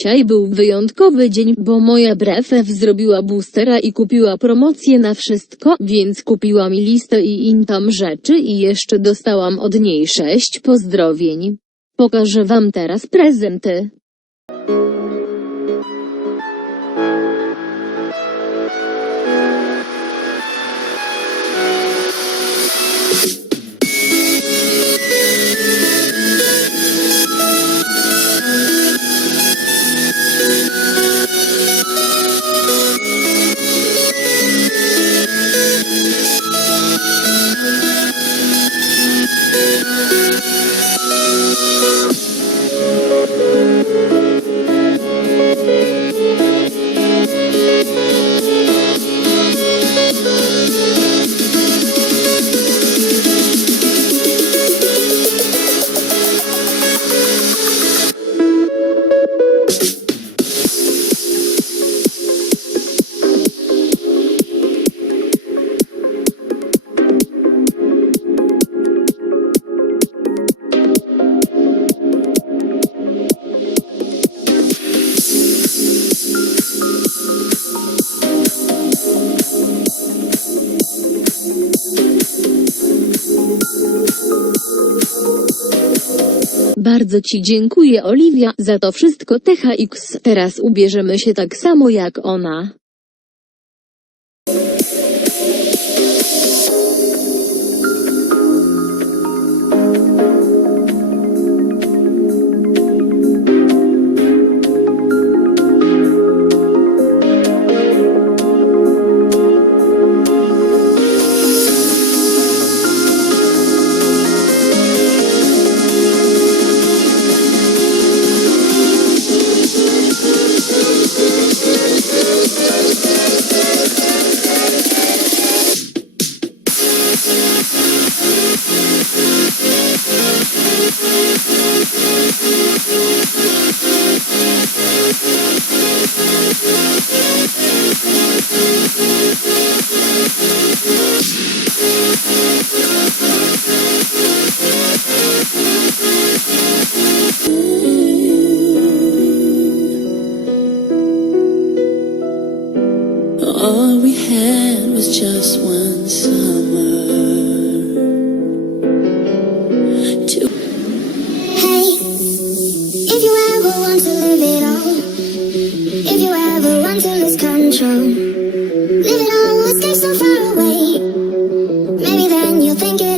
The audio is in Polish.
Dzisiaj był wyjątkowy dzień, bo moja brefew zrobiła boostera i kupiła promocję na wszystko, więc kupiła mi listę i in tam rzeczy i jeszcze dostałam od niej sześć pozdrowień. Pokażę wam teraz prezenty. Bardzo ci dziękuję Oliwia za to wszystko THX. Teraz ubierzemy się tak samo jak ona. All we had was just one summer. Two hey, if you ever want to live it all, if you ever want to lose control, live it all, escape so far away. Maybe then you'll think.